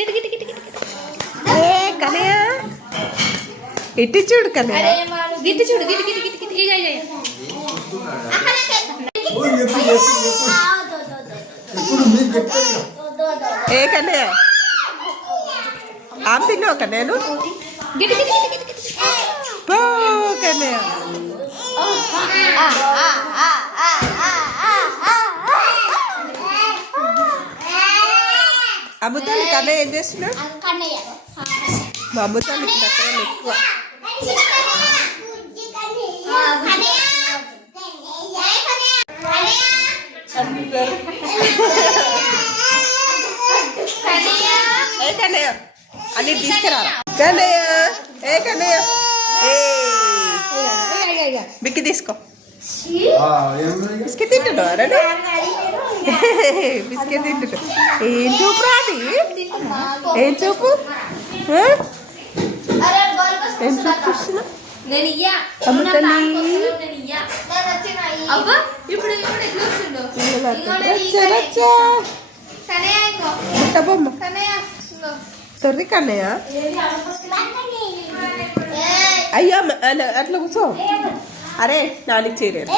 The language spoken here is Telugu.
ఏ కనయ్య ఇటు చూడు కనయ్య గిట్టి చూడు ఏ కనయ్య ఆమె తిన్నావు కన్నయ్యను పో కన్నయ్య అమ్ముతాను కన్నయ్య ఏం చేస్తున్నాడు మా అమ్ముతాను ఇక్కడ ఎక్కువ ఏ కన్నయ్య అన్ని తీసుకురా కన్నయ్య ఏ కన్నయ్య బిక్కి తీసుకో బిస్కెట్ తింటున్నావు అరే బిస్కెట్ తింటున్నావు ఏం చూపు రాది ఏం చూపు ఏం చూపు చూస్తున్నా బొమ్మ తొర్రి కన్నయ్య అయ్యో అట్లా కూర్చో అరే నానికి చేయలేదు